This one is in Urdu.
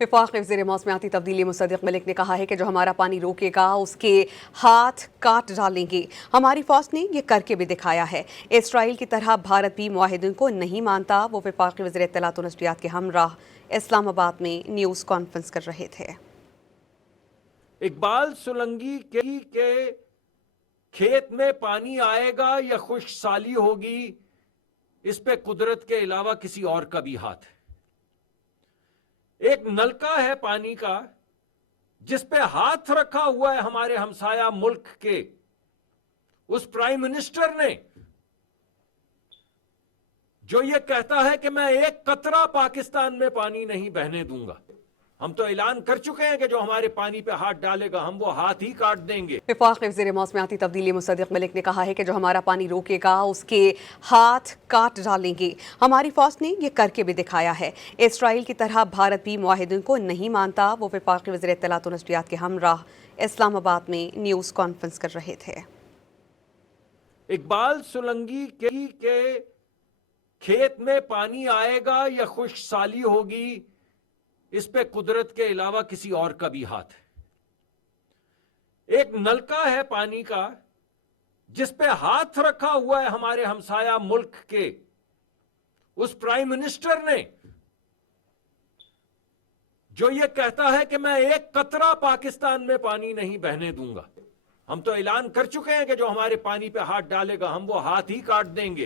وفاقی وزیر موسمیاتی تبدیلی مصدق ملک نے کہا ہے کہ جو ہمارا پانی روکے گا اس کے ہاتھ کاٹ ڈالیں گے۔ ہماری فوج نے یہ کر کے بھی دکھایا ہے۔ اسرائیل کی طرح بھارت بھی معاہدوں کو نہیں مانتا۔ وہ وفاقی وزیر اطلاعات و نشریات کے ہمراہ اسلام آباد میں نیوز کانفرنس کر رہے تھے۔ اقبال سولنگی کے کھیت میں پانی آئے گا یا خشک سالی ہوگی، اس پہ قدرت کے علاوہ کسی اور کا بھی ہاتھ ہے۔ ایک نلکا ہے پانی کا جس پہ ہاتھ رکھا ہوا ہے ہمارے ہمسایہ ملک کے اس پرائم منسٹر نے، جو یہ کہتا ہے کہ میں ایک قطرہ پاکستان میں پانی نہیں بہنے دوں گا۔ ہم تو اعلان کر چکے ہیں کہ جو ہمارے پانی پہ ہاتھ ڈالے گا ہم وہ ہاتھ ہی کاٹ دیں گے۔ وفاقی وزیر موسمیاتی تبدیلی مصدق ملک نے کہا ہے کہ جو ہمارا پانی روکے گا اس کے ہاتھ کاٹ ڈالیں گے۔ ہماری فوج نے یہ کر کے بھی دکھایا ہے۔ اسرائیل کی طرح بھارت بھی معاہدوں کو نہیں مانتا۔ وہ وفاقی وزیر اطلاعات و نشریات کے ہمراہ اسلام آباد میں نیوز کانفرنس کر رہے تھے۔ اقبال سولنگی کے کھیت میں پانی آئے گا یا خشک سالی ہوگی، اس پہ قدرت کے علاوہ کسی اور کا بھی ہاتھ ہے۔ ایک نلکا ہے پانی کا جس پہ ہاتھ رکھا ہوا ہے ہمارے ہمسایہ ملک کے اس پرائم منسٹر نے، جو یہ کہتا ہے کہ میں ایک قطرہ پاکستان میں پانی نہیں بہنے دوں گا۔ ہم تو اعلان کر چکے ہیں کہ جو ہمارے پانی پہ ہاتھ ڈالے گا ہم وہ ہاتھ ہی کاٹ دیں گے۔